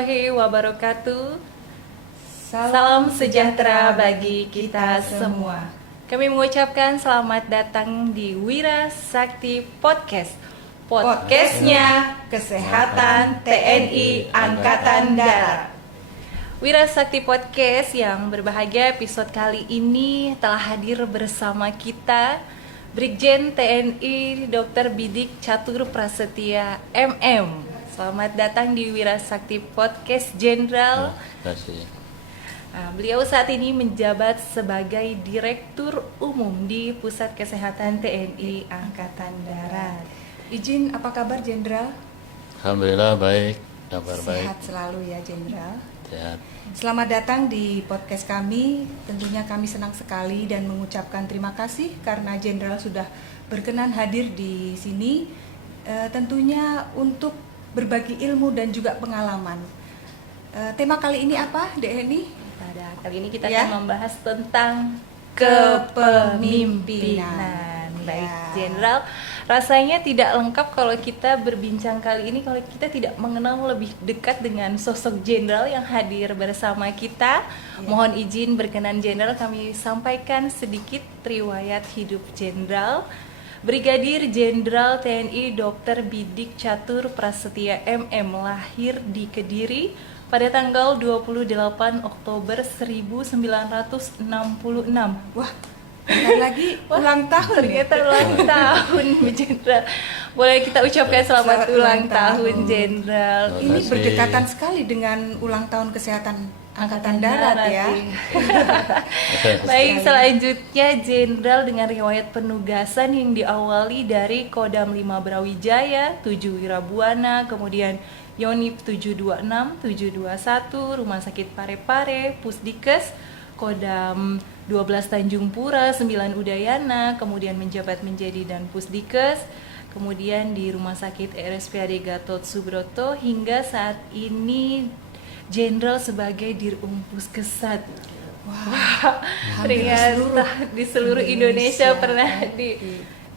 warahmatullahi wabarakatuh. Salam sejahtera bagi kita semua. Kami mengucapkan selamat datang di Wira Sakti Podcast. Podcastnya Kesehatan TNI Angkatan Darat. Wira Sakti Podcast yang berbahagia episode kali ini telah hadir bersama kita Brigjen TNI Dr. Bidik Catur Prasetya MM. Selamat datang di Wira Sakti Podcast Jenderal. Terima kasih. Beliau saat ini menjabat sebagai Direktur Umum di Pusat Kesehatan TNI Angkatan Darat. Izin, apa kabar Jenderal? Alhamdulillah baik, kabar baik. Sehat selalu ya Jenderal. Sehat. Selamat datang di podcast kami. Tentunya kami senang sekali dan mengucapkan terima kasih karena Jenderal sudah berkenan hadir di sini. Tentunya untuk berbagi ilmu dan juga pengalaman. Tema kali ini apa, Dek Heni? Pada kali ini kita Ya. akan membahas tentang Kepemimpinan. Baik, Ya. Jenderal, rasanya tidak lengkap kalau kita berbincang kali ini kalau kita tidak mengenal lebih dekat dengan sosok Jenderal yang hadir bersama kita. Ya. Mohon izin berkenan Jenderal kami sampaikan sedikit riwayat hidup Jenderal. Brigadir Jenderal TNI Dr. Bidik Catur Prasetya MM lahir di Kediri pada tanggal 28 Oktober 1966. Wah, bentar lagi ulang tahun. Ternyata ulang tahun Jenderal. Boleh kita ucapkan selamat ulang tahun Jenderal. Ini Terima kasih. berdekatan sekali dengan ulang tahun kesehatan Angkatan Darat ya. Baik, selanjutnya Jenderal dengan riwayat penugasan yang diawali dari Kodam 5 Brawijaya, 7 Wirabuana, kemudian Yonif 726, 721, Rumah Sakit Parepare, Pusdikes, Kodam 12 Tanjung Pura, 9 Udayana, kemudian menjabat menjadi dan Pusdikes, kemudian di Rumah Sakit RSPAD Gatot Subroto hingga saat ini Jenderal sebagai Dirum Puskesat. Wah, Ternyata di seluruh Indonesia pernah di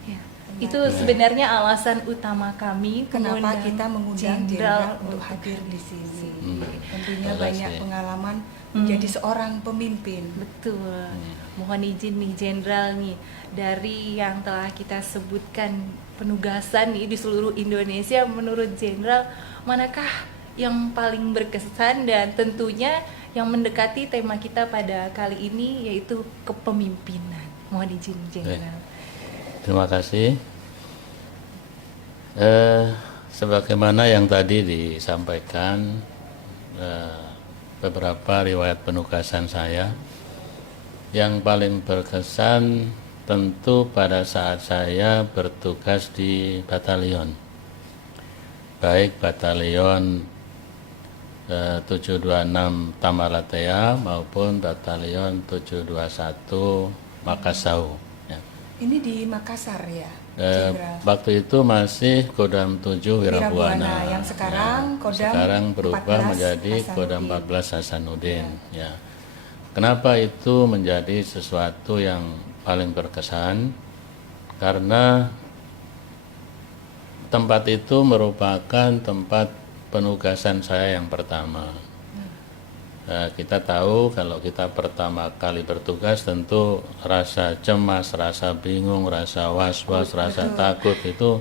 ya, itu Iya. sebenarnya alasan utama kami kenapa mengundang kita mengundang Jenderal untuk hadir di sini. Tentunya Terima banyak kasih. pengalaman menjadi seorang pemimpin. Betul. Mohon izin nih Jenderal nih, dari yang telah kita sebutkan penugasan nih di seluruh Indonesia, menurut Jenderal manakah yang paling berkesan dan tentunya yang mendekati tema kita pada kali ini yaitu kepemimpinan. Mohon izin Jenderal. Terima kasih. Sebagaimana yang tadi disampaikan, beberapa riwayat penugasan saya, yang paling berkesan tentu pada saat saya bertugas di batalion, baik batalion 726 Tamalatea maupun batalion 721 Makassau. Ya. Ini di Makassar ya, Jenderal. Waktu itu masih Kodam 7 Wirabuana. Yang sekarang Kodam sekarang berubah 14 menjadi Kodam Hasanuddin. 14 Hasanuddin. Ya. Kenapa itu menjadi sesuatu yang paling berkesan? Karena tempat itu merupakan tempat penugasan saya yang pertama. Kita tahu kalau kita pertama kali bertugas tentu rasa cemas, rasa bingung, rasa was-was, rasa takut itu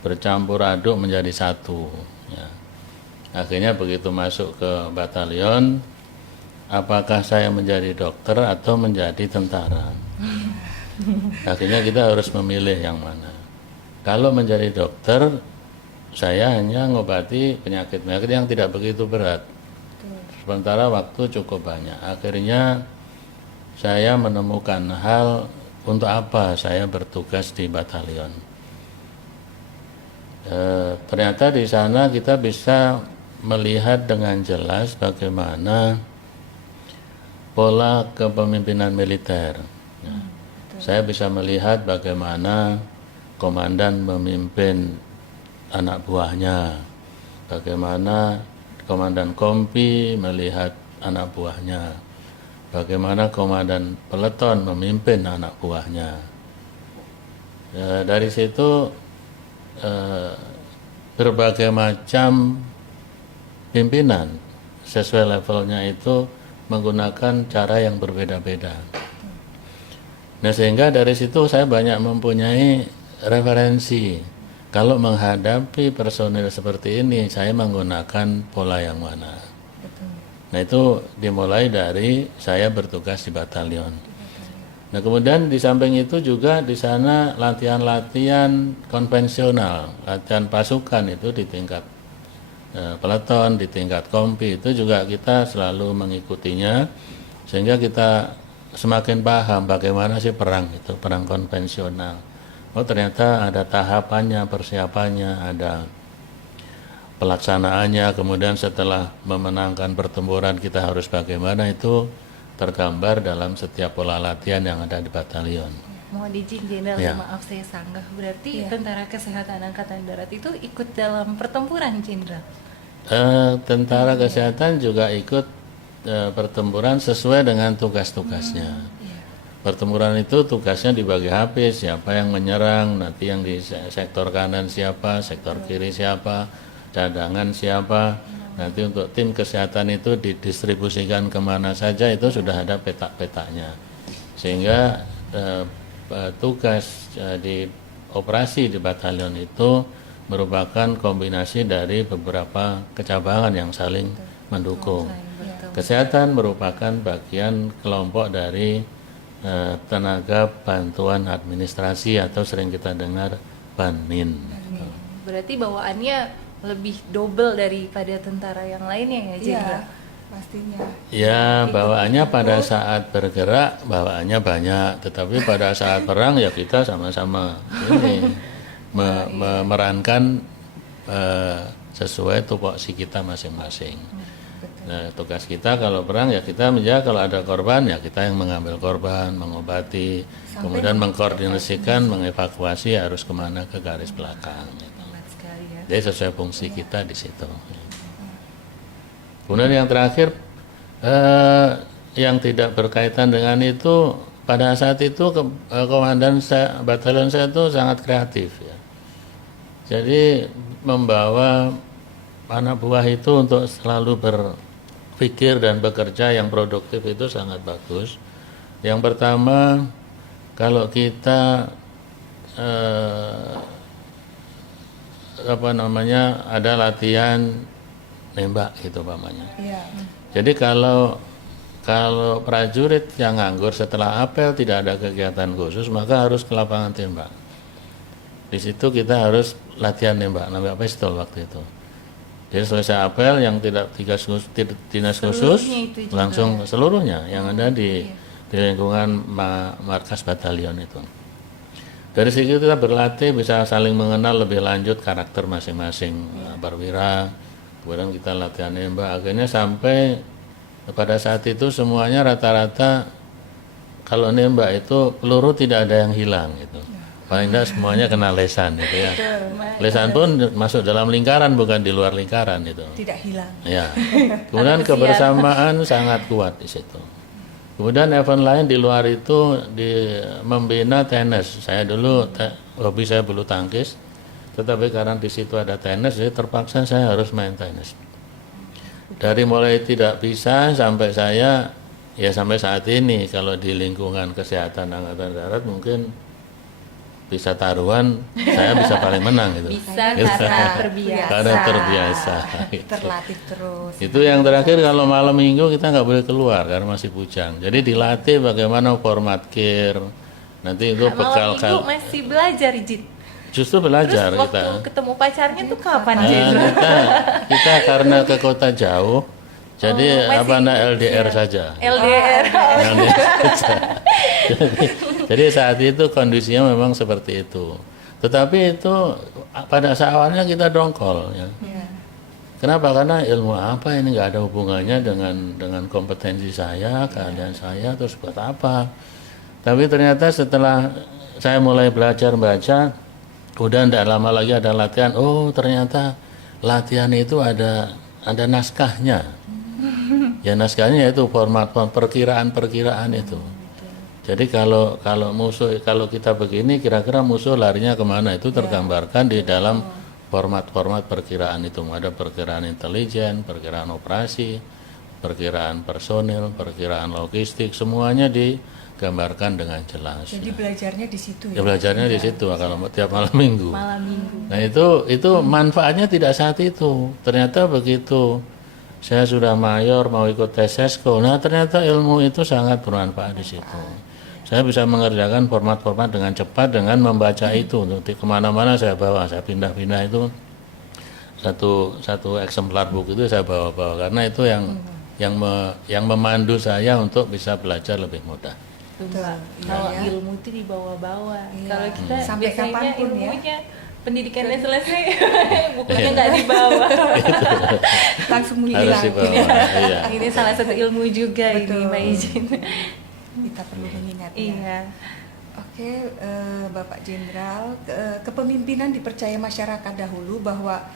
bercampur aduk menjadi satu. Ya. Akhirnya begitu masuk ke batalion, apakah saya menjadi dokter atau menjadi tentara? Akhirnya kita harus memilih yang mana. Kalau menjadi dokter, saya hanya ngobati penyakit-penyakit yang tidak begitu berat. Sementara waktu cukup banyak. Akhirnya saya menemukan hal untuk apa saya bertugas di batalion. Ternyata di sana kita bisa melihat dengan jelas bagaimana pola kepemimpinan militer. Saya bisa melihat bagaimana komandan memimpin anak buahnya, bagaimana komandan kompi melihat anak buahnya, bagaimana komandan peleton memimpin anak buahnya. Dari situ berbagai macam pimpinan sesuai levelnya itu menggunakan cara yang berbeda-beda. Nah, sehingga dari situ saya banyak mempunyai referensi. Kalau menghadapi personil seperti ini, saya menggunakan pola yang mana. Betul. Nah, itu dimulai dari saya bertugas di batalion. Nah, kemudian di samping itu juga di sana latihan-latihan konvensional, latihan pasukan itu di tingkat peleton, di tingkat kompi itu juga kita selalu mengikutinya, sehingga kita semakin paham bagaimana sih perang itu, perang konvensional. Oh, ternyata ada tahapannya, persiapannya, ada pelaksanaannya, kemudian setelah memenangkan pertempuran kita harus bagaimana, itu tergambar dalam setiap pola latihan yang ada di batalion. Mohon izin Jenderal, Ya. maaf saya sanggah. Berarti Ya. Tentara Kesehatan Angkatan Darat itu ikut dalam pertempuran, Jenderal? Tentara kesehatan juga ikut pertempuran sesuai dengan tugas-tugasnya. Iya. Pertempuran itu tugasnya dibagi habis, siapa yang menyerang, nanti yang di sektor kanan siapa, sektor kiri siapa, cadangan siapa. Nanti untuk tim kesehatan itu didistribusikan kemana saja, itu sudah ada peta-petanya. Sehingga tugas di operasi di batalion itu merupakan kombinasi dari beberapa kecabangan yang saling mendukung. Kesehatan merupakan bagian kelompok dari tenaga bantuan administrasi atau sering kita dengar Banmin. Berarti bawaannya lebih double daripada tentara yang lainnya ya, Iya, Jenderal? pastinya. Ya, bawaannya pada saat bergerak bawaannya banyak, tetapi pada saat perang ya kita sama-sama ini memerankan sesuai tupoksi kita masing-masing. Nah, tugas kita kalau perang ya kita menjaga, kalau ada korban ya kita yang mengambil korban, mengobati, kemudian mengkoordinasikan, mengevakuasi harus kemana ke garis belakang. Hebat sekali ya. Jadi sesuai fungsi kita di situ. Kemudian yang terakhir, yang tidak berkaitan dengan itu, pada saat itu komandan batalion saya itu sangat kreatif ya. Jadi membawa anak buah itu untuk selalu berpikir dan bekerja yang produktif itu sangat bagus. Yang pertama, kalau kita ada latihan nembak gitu pamannya. Iya. Jadi kalau prajurit yang nganggur setelah apel tidak ada kegiatan khusus, maka harus ke lapangan tembak. Di situ kita harus latihan nembak pistol waktu itu. Jadi selesai apel yang tidak dinas khusus Seluruhnya itu juga. langsung seluruhnya yang ada di lingkungan markas batalion itu. Dari situ kita berlatih bisa saling mengenal lebih lanjut karakter masing-masing perwira. Kemudian kita latihan nembak, akhirnya sampai pada saat itu semuanya rata-rata kalau nembak itu peluru tidak ada yang hilang gitu. Paling tidak semuanya kena lesan gitu ya. Lesan pun masuk dalam lingkaran bukan di luar lingkaran itu. Tidak hilang. Ya. Kemudian kebersamaan sangat kuat di situ. Kemudian event lain di luar itu membina tenis. Saya dulu hobi saya bulu tangkis. Tetapi karena di situ ada tenis, jadi terpaksa saya harus main tenis. Dari mulai tidak bisa sampai saya sampai saat ini kalau di lingkungan kesehatan Angkatan Darat mungkin bisa taruhan, saya bisa paling menang gitu. Bisa Gitu. karena terbiasa. Karena terbiasa. Gitu. Terlatih terus. Itu yang terakhir, kalau malam minggu kita nggak boleh keluar karena masih bujang. Jadi dilatih bagaimana format gear. Nanti itu bekal Malam minggu masih belajar, Jit. Justru Terus belajar waktu kita. ketemu pacarnya tuh kapan, Nah, Jenderal? kita karena ke kota jauh, jadi LDR saja. LDR. LDR saja. Jadi saat itu kondisinya memang seperti itu. Tetapi itu pada saat awalnya kita dongkol ya. Iya. Kenapa? Karena ilmu apa ini nggak ada hubungannya dengan kompetensi saya, keahlian saya, terus buat apa? Tapi ternyata setelah saya mulai belajar baca, udah tidak lama lagi ada latihan. Oh, ternyata latihan itu ada naskahnya. Ya naskahnya itu format perkiraan itu. Jadi kalau kita begini, kira-kira musuh larinya kemana, itu tergambarkan di dalam format-format perkiraan itu. Ada perkiraan intelijen, perkiraan operasi, perkiraan personil, perkiraan logistik, semuanya digambarkan dengan jelas. Jadi belajarnya di situ Ya belajarnya di situ kalau tiap malam minggu. Malam minggu. Nah itu manfaatnya tidak saat itu. Ternyata begitu saya sudah mayor mau ikut tes Sesko, nah ternyata ilmu itu sangat bermanfaat di situ. Saya bisa mengerjakan format-format dengan cepat dengan membaca itu. Untuk kemana-mana saya bawa, saya pindah-pindah itu satu eksemplar buku itu saya bawa-bawa karena itu yang memandu saya untuk bisa belajar lebih mudah. Mbak. Kalau ilmu itu dibawa-bawa. Iya. Kalau kita Sampai biasanya kapanpun ya. ilmunya pendidikannya selesai, bukunya nggak dibawa. Langsung Harus menghilang. dibawa. Iya. Ini salah satu ilmu juga ini, Betul. Mbak Izin. Kita perlu mengingatnya. Iya. Oke, Bapak Jenderal, kepemimpinan dipercaya masyarakat dahulu bahwa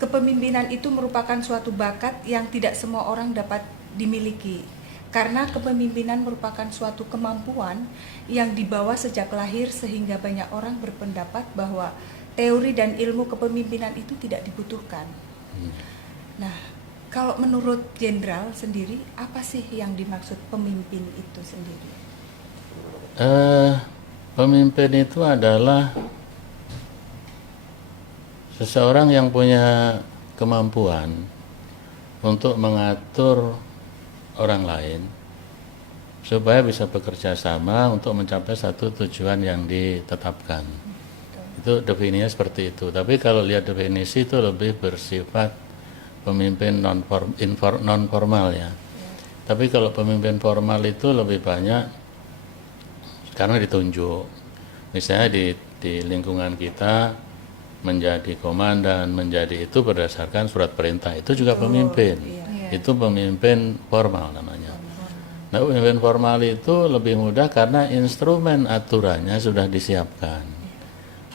kepemimpinan itu merupakan suatu bakat yang tidak semua orang dapat dimiliki. Karena kepemimpinan merupakan suatu kemampuan yang dibawa sejak lahir sehingga banyak orang berpendapat bahwa teori dan ilmu kepemimpinan itu tidak dibutuhkan. Nah, kalau menurut Jenderal sendiri, apa sih yang dimaksud pemimpin itu sendiri? Pemimpin itu adalah seseorang yang punya kemampuan untuk mengatur orang lain supaya bisa bekerja sama untuk mencapai satu tujuan yang ditetapkan. Itu definisinya seperti itu. Tapi kalau lihat definisi itu lebih bersifat pemimpin non formal ya. Tapi kalau pemimpin formal itu lebih banyak karena ditunjuk. Misalnya di lingkungan kita menjadi komandan, menjadi itu berdasarkan surat perintah, itu juga pemimpin. Itu pemimpin formal namanya. Nah, pemimpin formal itu lebih mudah karena instrumen aturannya sudah disiapkan.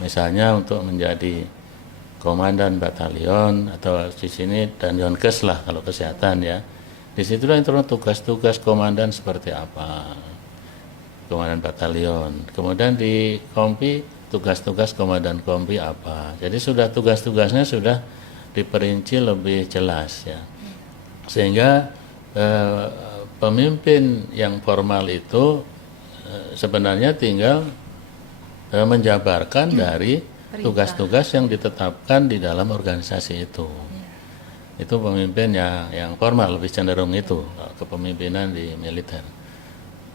Misalnya untuk menjadi komandan batalion atau di sini dan Yonkes lah kalau kesehatan ya. Di situlah tugas-tugas komandan seperti apa. Komandan batalion. Kemudian di kompi tugas-tugas komandan kompi apa. Jadi sudah tugas-tugasnya sudah diperinci lebih jelas ya. Sehingga pemimpin yang formal itu sebenarnya tinggal menjabarkan dari tugas-tugas yang ditetapkan di dalam organisasi itu. Itu pemimpin yang formal, lebih cenderung itu kepemimpinan di militer.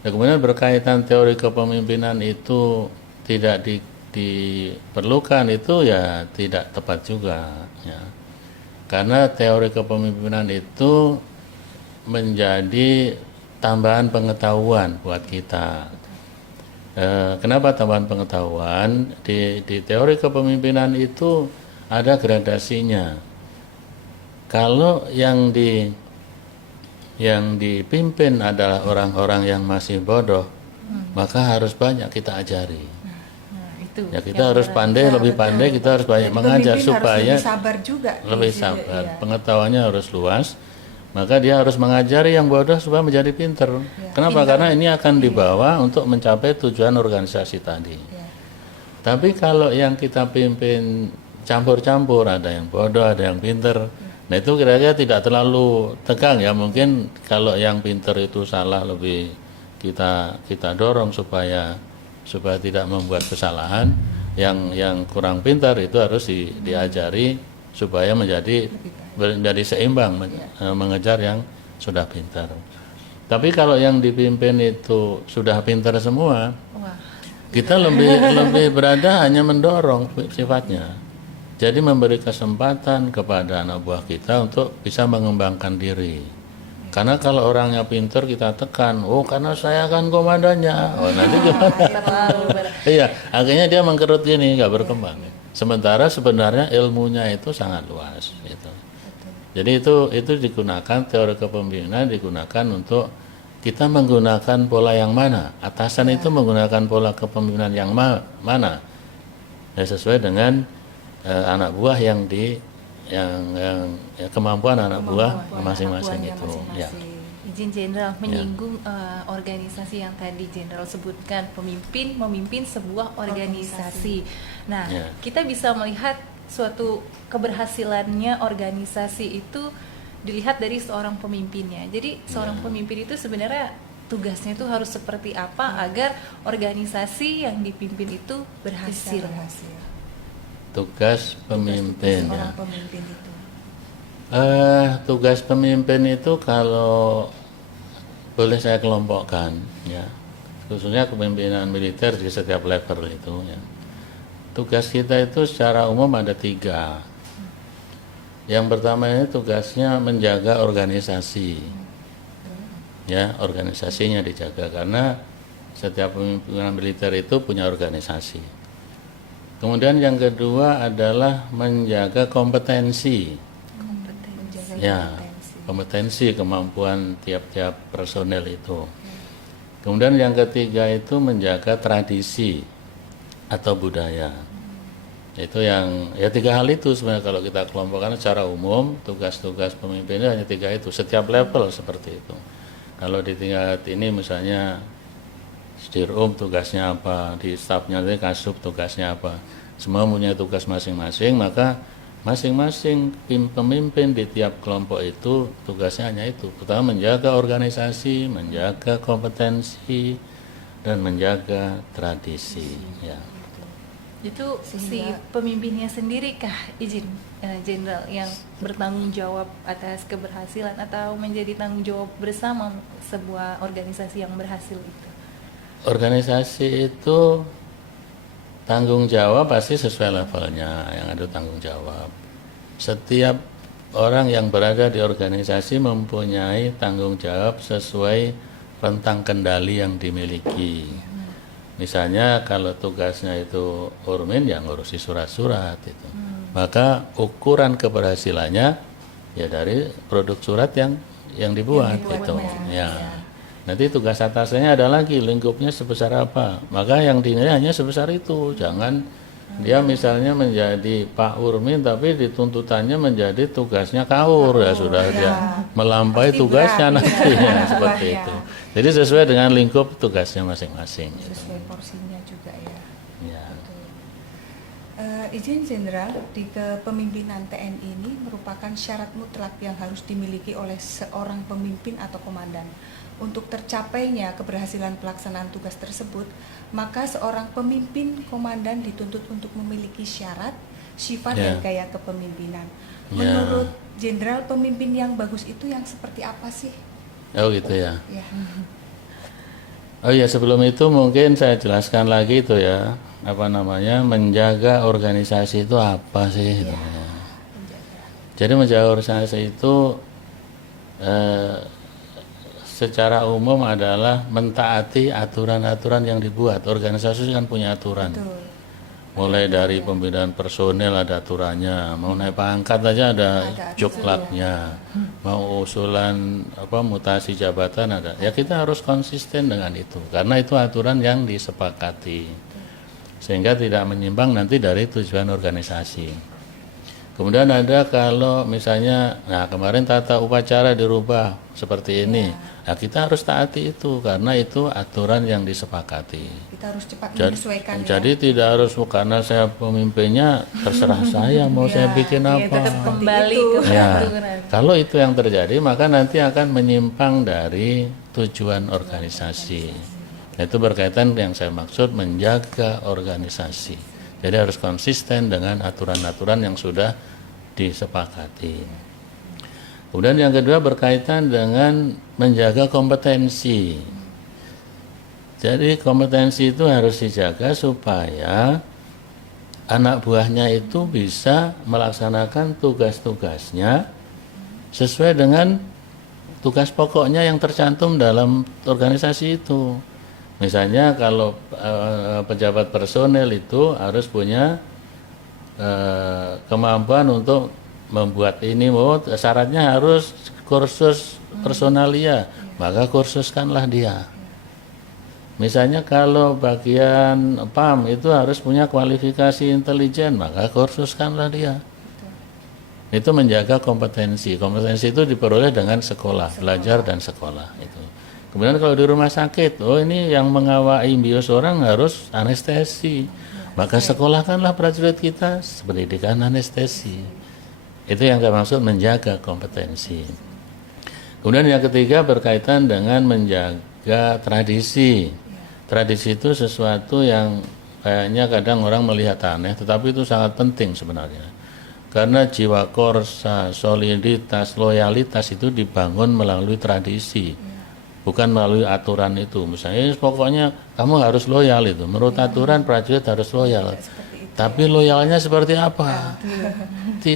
Nah, kemudian berkaitan teori kepemimpinan itu tidak diperlukan, itu ya tidak tepat juga ya. Karena teori kepemimpinan itu menjadi tambahan pengetahuan buat kita. Kenapa tambahan pengetahuan? Di teori kepemimpinan itu ada gradasinya. Kalau yang dipimpin adalah orang-orang yang masih bodoh, maka harus banyak kita ajari. Ya kita harus pandai, lebih pandai, kita harus banyak mengajar supaya lebih sabar juga. Lebih sabar, pengetahuannya harus luas. Maka dia harus mengajari yang bodoh supaya menjadi pinter. Kenapa? Karena ini akan dibawa untuk mencapai tujuan organisasi tadi. Tapi kalau yang kita pimpin campur-campur, ada yang bodoh, ada yang pinter. Nah itu kira-kira tidak terlalu tegang ya. Mungkin kalau yang pinter itu salah lebih kita dorong supaya tidak membuat kesalahan. Yang kurang pintar itu harus diajari supaya menjadi seimbang mengejar yang sudah pintar. Tapi kalau yang dipimpin itu sudah pintar semua, kita lebih berada hanya mendorong sifatnya. Jadi memberi kesempatan kepada anak buah kita untuk bisa mengembangkan diri. Karena kalau orangnya pintar kita tekan, karena saya kan komandannya, nanti gimana? Iya, akhirnya dia mengkerut gini, nggak berkembang. Sementara sebenarnya ilmunya itu sangat luas. Gitu. Jadi itu digunakan, teori kepemimpinan digunakan untuk kita menggunakan pola yang mana. Atasan itu menggunakan pola kepemimpinan yang mana. Ya, sesuai dengan anak buah yang kemampuan anak buah masing-masing itu. Ya. Izin Jenderal menyinggung organisasi yang tadi Jenderal sebutkan, memimpin sebuah organisasi. Nah, kita bisa melihat suatu keberhasilannya organisasi itu dilihat dari seorang pemimpinnya. Jadi seorang pemimpin itu sebenarnya tugasnya itu harus seperti apa agar organisasi yang dipimpin itu berhasil. Tugas pemimpin ya. Seorang pemimpin itu. Tugas pemimpin itu kalau boleh saya kelompokkan ya, khususnya kepemimpinan militer di setiap level itu ya. Tugas kita itu secara umum ada 3. Yang pertama ini tugasnya menjaga organisasi, ya organisasinya dijaga karena setiap pemimpinan militer itu punya organisasi. Kemudian yang kedua adalah menjaga kompetensi, ya kompetensi kemampuan tiap-tiap personel itu. Kemudian yang ketiga itu menjaga tradisi atau budaya. Itu yang ya 3 hal itu sebenarnya kalau kita kelompokkan secara umum tugas-tugas pemimpin hanya 3 itu setiap level seperti itu. Kalau di tingkat ini misalnya Sdirum tugasnya apa, di stafnya nanti Kasub tugasnya apa, semua punya tugas masing-masing, maka masing-masing pemimpin di tiap kelompok itu tugasnya hanya itu, pertama menjaga organisasi, menjaga kompetensi, dan menjaga tradisi ya. Itu si pemimpinnya sendiri kah izin jenderal yang bertanggung jawab atas keberhasilan atau menjadi tanggung jawab bersama sebuah organisasi yang berhasil itu? Organisasi itu tanggung jawab pasti sesuai levelnya yang ada tanggung jawab. Setiap orang yang berada di organisasi mempunyai tanggung jawab sesuai rentang kendali yang dimiliki. Misalnya kalau tugasnya itu Urmin yang ngurusi surat-surat itu. Maka ukuran keberhasilannya ya dari produk surat yang dibuat itu. Ya. Nanti tugas atasnya ada lagi lingkupnya sebesar apa. Maka yang dinilai hanya sebesar itu. Jangan dia misalnya menjadi Pak Urmin tapi dituntutannya menjadi tugasnya Kaur ya sudah dia melampaui tugasnya nantinya seperti itu. Jadi sesuai dengan lingkup tugasnya masing-masing. Sesuai porsinya juga ya. Ya. Izin Jenderal, di kepemimpinan TNI ini merupakan syarat mutlak yang harus dimiliki oleh seorang pemimpin atau komandan. Untuk tercapainya keberhasilan pelaksanaan tugas tersebut, maka seorang pemimpin komandan dituntut untuk memiliki syarat, sifat, dan gaya kepemimpinan. Menurut Jenderal, pemimpin yang bagus itu yang seperti apa sih? Oh gitu ya. Oh ya, sebelum itu mungkin saya jelaskan lagi itu ya, apa namanya, menjaga organisasi itu apa sih? Gitu. Jadi menjaga organisasi itu secara umum adalah mentaati aturan-aturan yang dibuat. Organisasi kan punya aturan. Betul. Mulai dari pembinaan personel ada aturannya, mau naik pangkat aja ada juklaknya, mau usulan mutasi jabatan ada. Ya kita harus konsisten dengan itu, karena itu aturan yang disepakati, sehingga tidak menyimpang nanti dari tujuan organisasi. Kemudian ada kalau misalnya, nah kemarin tata upacara dirubah seperti ini, nah kita harus taati itu karena itu aturan yang disepakati. Kita harus cepat menyesuaikan. Jadi tidak harus karena saya pemimpinnya terserah saya mau saya bikin apa. Tetap kembali ke aturan. Kalau itu yang terjadi maka nanti akan menyimpang dari tujuan organisasi. Itu berkaitan yang saya maksud menjaga organisasi. Jadi harus konsisten dengan aturan-aturan yang sudah disepakati. Kemudian yang kedua berkaitan dengan menjaga kompetensi. Jadi kompetensi itu harus dijaga supaya anak buahnya itu bisa melaksanakan tugas-tugasnya sesuai dengan tugas pokoknya yang tercantum dalam organisasi itu. Misalnya kalau pejabat personel itu harus punya kemampuan untuk membuat ini, syaratnya harus kursus personalia, maka kursuskanlah dia. Misalnya kalau bagian PAM itu harus punya kualifikasi intelijen, maka kursuskanlah dia. Itu menjaga kompetensi. Kompetensi itu diperoleh dengan sekolah, belajar dan sekolah itu. Kemudian kalau di rumah sakit, ini yang mengawal bios orang harus anestesi, Maka sekolahkanlah prajurit kita pendidikan anestesi. Itu yang saya maksud menjaga kompetensi. Kemudian yang ketiga berkaitan dengan menjaga tradisi. Tradisi itu sesuatu yang kayaknya kadang orang melihat aneh, tetapi itu sangat penting sebenarnya. Karena jiwa korsa, soliditas, loyalitas itu dibangun melalui tradisi, bukan melalui aturan itu. Misalnya pokoknya kamu harus loyal itu. Menurut aturan prajurit harus loyal. Tapi loyalnya seperti apa?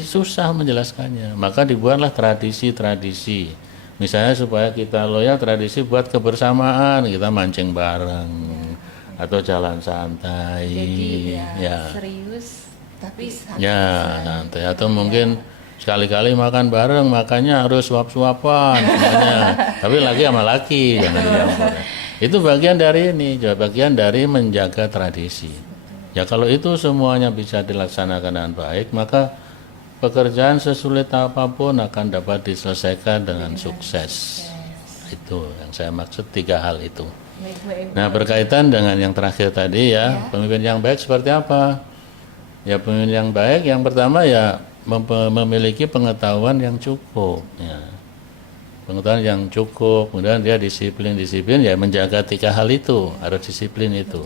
Susah menjelaskannya. Maka dibuatlah tradisi-tradisi. Misalnya supaya kita loyal, tradisi buat kebersamaan, kita mancing bareng atau jalan santai. Jadi ya. serius tapi Ya, santai. Atau mungkin sekali-kali makan bareng, makanya harus suap-suapan semuanya. Tapi lagi sama laki, jangan dicampur. Itu bagian dari ini, bagian dari menjaga tradisi. Ya kalau itu semuanya bisa dilaksanakan dengan baik, maka pekerjaan sesulit apapun akan dapat diselesaikan dengan sukses. Itu yang saya maksud, 3 hal itu. Nah, berkaitan dengan yang terakhir tadi ya, pemimpin yang baik seperti apa? Ya, pemimpin yang baik yang pertama ya memiliki pengetahuan yang cukup ya. Pengetahuan yang cukup, kemudian dia disiplin ya menjaga 3 hal itu, harus disiplin itu.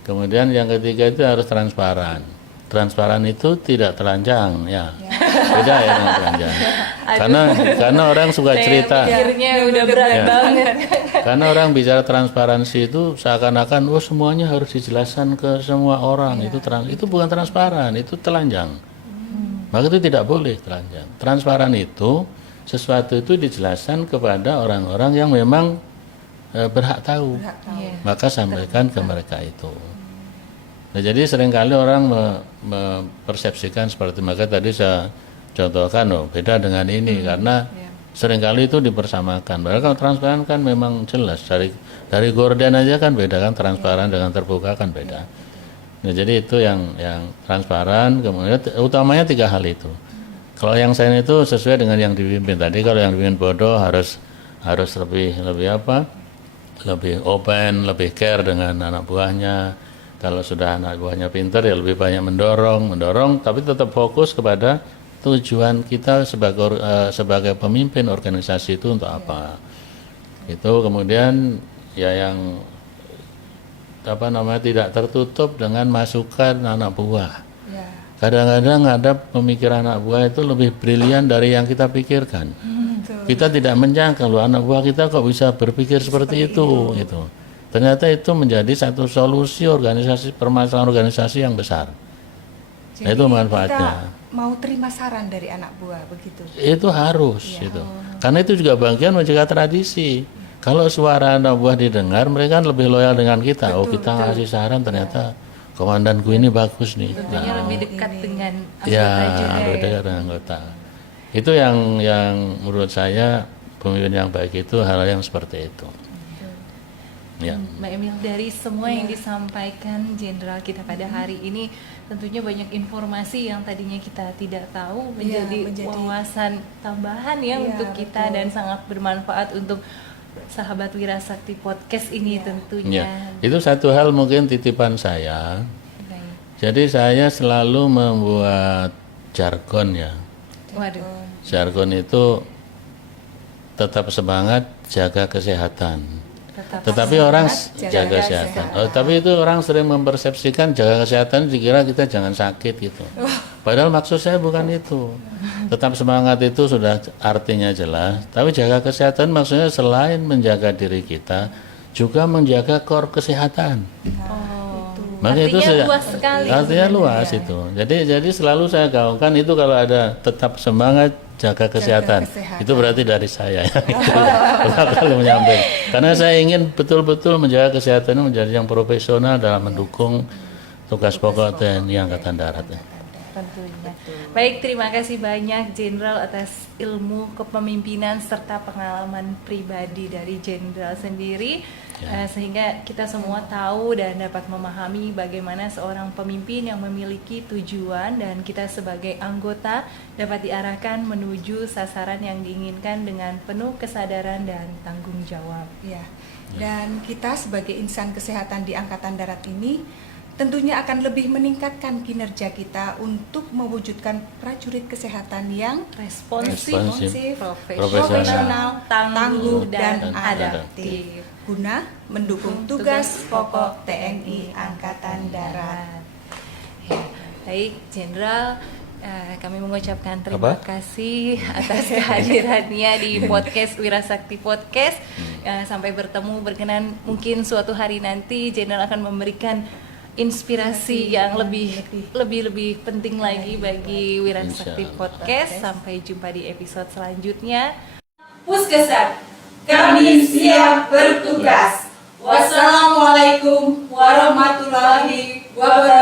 Kemudian yang ketiga itu harus transparan. Transparan itu tidak telanjang ya. Beda ya dengan telanjang. Karena orang suka cerita. Akhirnya udah berat banget. Karena orang bicara transparansi itu seakan-akan semuanya harus dijelaskan ke semua orang. Itu bukan transparan, itu telanjang. Maka itu tidak boleh telanjang. Transparan itu sesuatu itu dijelaskan kepada orang-orang yang memang berhak tahu. Maka sampaikan ke mereka itu. Nah, jadi seringkali orang mempersepsikan seperti, maka tadi saya contohkan beda dengan ini karena seringkali itu dipersamakan. Padahal kalau transparan kan memang jelas dari gorden aja kan beda kan, transparan dengan terbuka kan beda. Nah, jadi itu yang transparan, kemudian utamanya 3 hal itu. Kalau yang saya itu sesuai dengan yang dipimpin tadi. Kalau yang dipimpin bodoh harus lebih open, lebih care dengan anak buahnya. Kalau sudah anak buahnya pintar ya lebih banyak mendorong, tapi tetap fokus kepada tujuan kita sebagai pemimpin organisasi itu untuk apa. Itu kemudian ya yang tidak tertutup dengan masukan anak buah. Kadang-kadang ada pemikiran anak buah itu lebih brilian dari yang kita pikirkan. Kita tidak menyangka loh anak buah kita kok bisa berpikir seperti itu gitu. Ternyata itu menjadi satu solusi permasalahan organisasi yang besar. Jadi nah, itu manfaatnya. Kita mau terima saran dari anak buah begitu. Itu harus itu. Karena itu juga bagian menjaga tradisi. Kalau suara anak buah didengar, mereka kan lebih loyal dengan kita. Kita ngasih saran ternyata komandanku ini bagus nih. Tentunya lebih dekat dengan anggota lebih dekat dengan anggota. Itu yang menurut saya pemimpin yang baik itu hal yang seperti itu. Ya. Mbak Emil, dari semua yang disampaikan Jenderal kita pada hari ini, tentunya banyak informasi yang tadinya kita tidak tahu menjadi wawasan tambahan untuk kita dan sangat bermanfaat untuk sahabat Wirasakti Podcast ini tentunya. Itu satu hal mungkin titipan saya. Jadi saya selalu membuat jargon ya. Jargon itu tetap semangat, jaga kesehatan. Tetapi orang jaga kesehatan. Tapi itu orang sering mempersepsikan jaga kesehatan dikira kita jangan sakit gitu. Padahal maksud saya bukan itu. Tetap semangat itu sudah artinya jelas. Tapi jaga kesehatan maksudnya selain menjaga diri kita, juga menjaga core kesehatan. Maka artinya itu luas sekali. Artinya luas itu. Jadi selalu saya gaungkan itu kalau ada tetap semangat jaga kesehatan. Itu berarti dari saya. Kalau menyampaikan. Karena saya ingin betul-betul menjaga kesehatan menjadi yang profesional dalam mendukung tugas pokok TNI Angkatan Darat. Tentunya. Baik, terima kasih banyak Jenderal atas ilmu kepemimpinan serta pengalaman pribadi dari Jenderal sendiri. Sehingga kita semua tahu dan dapat memahami bagaimana seorang pemimpin yang memiliki tujuan dan kita sebagai anggota dapat diarahkan menuju sasaran yang diinginkan dengan penuh kesadaran dan tanggung jawab. Dan kita sebagai insan kesehatan di Angkatan Darat ini tentunya akan lebih meningkatkan kinerja kita untuk mewujudkan prajurit kesehatan yang responsif, profesional, tangguh, dan adaptif guna mendukung tugas pokok TNI Angkatan Darat. Ya, baik, Jenderal, kami mengucapkan terima kasih atas kehadirannya di podcast Wirasakti Podcast. Sampai bertemu, berkenan mungkin suatu hari nanti Jenderal akan memberikan inspirasi yang lebih penting lagi bagi Wirasakti Podcast. Sampai jumpa di episode selanjutnya. Puskesan, kami siap bertugas. Wassalamualaikum warahmatullahi wabarakatuh.